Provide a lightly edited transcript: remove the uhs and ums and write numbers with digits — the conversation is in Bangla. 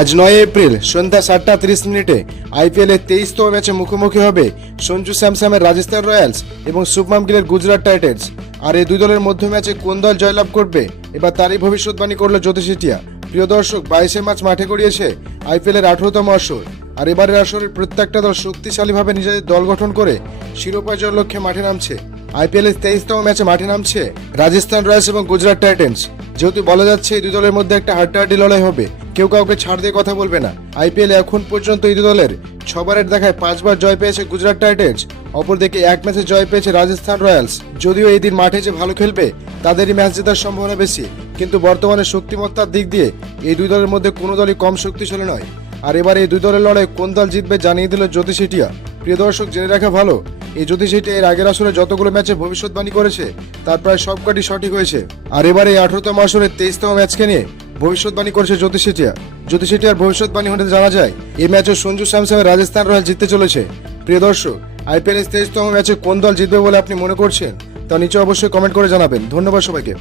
আজ 9 এপ্রিল সন্ধ্যা 7:30 আইপিএল এর 23তম ম্যাচে মুখোমুখি হবে সঞ্জু স্যামসনের রাজস্থান রয়্যালস এবং শুভমান গিলের গুজরাট টাইটান্স। আর এই দুই দলের মধ্য ম্যাচে কোন দল জয়লাভ করবে এবার তারই ভবিষ্যৎবাণী করল জ্যোতিষ সিটিয়া। প্রিয় দর্শক, 22 মার্চ মাঠে গড়িয়েছে আইপিএল এর 18তম আসর। আর এবারের আসরের প্রত্যেকটা দল শক্তিশালীভাবে নিজেদের দল গঠন করে শিরোপা জয়ের লক্ষ্যে মাঠে নামছে। আইপিএল এর 23তম ম্যাচে মাঠে নামছে রাজস্থান রয়্যালস এবং গুজরাট টাইটান্স। যেহেতু বলা যাচ্ছে এই দুই দলের মধ্যে একটা হাড্ডাহাড্ডি লড়াই হবে, কেউ কাউকে ছাড় দিয়ে কথা বলবে না। আইপিএল এখন পর্যন্ত এই দুই দলের 6বারের দেখায় 5বার জয় পেয়েছে গুজরাট টাইটান্স, অপরদিকে এক ম্যাচে জয় পেয়েছে রাজস্থান রয়্যালস। যদিও এই দিন মাঠে যে ভালো খেলবে তাদেরই ম্যাচ জেতার সম্ভাবনা বেশি, কিন্তু বর্তমানে শক্তিমত্তার দিক দিয়ে এই দুই দলের মধ্যে কোনো দলই কম শক্তিশালী নয়। আর এবার এই দুই দলের লড়াই কোন দল জিতবে জানিয়ে দিল জ্যোতিষ সিটিয়া। প্রিয় দর্শক, জেনে রাখা ভালো, এই জ্যোতিষ সিটিয়া এর আগের আসরে যতগুলো ম্যাচে ভবিষ্যৎবাণী করেছে তার প্রায় সবকটি সঠিক হয়েছে। আর এবার এই 18তম আসরের 23তম ম্যাচকে নিয়ে ভবিষ্যৎবাণী করেছে জ্যোতিষ সিটিয়া। জ্যোতিষ সিটিয়ার ভবিষ্যৎবাণী হতে জানা যায় এই ম্যাচে সঞ্জু স্যামসনের রাজস্থান রয়্যালস জিততে চলেছে। প্রিয় দর্শক, আইপিএল এর 23তম ম্যাচে কোন দল জিতবে বলে আপনি মনে করছেন তা নিচে অবশ্যই কমেন্ট করে জানাবেন। ধন্যবাদ সবাইকে।